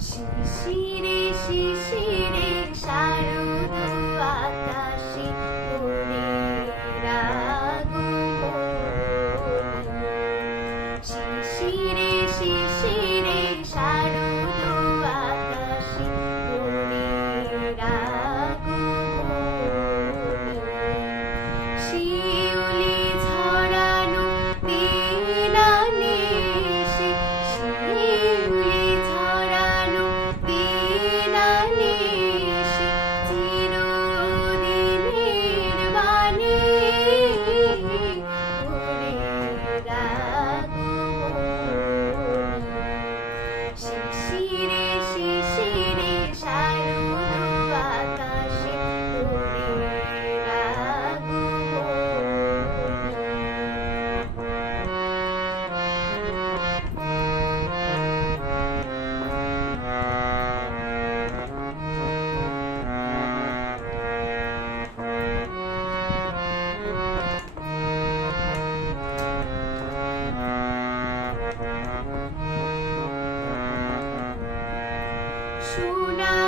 淅淅沥淅淅沥。Shuna.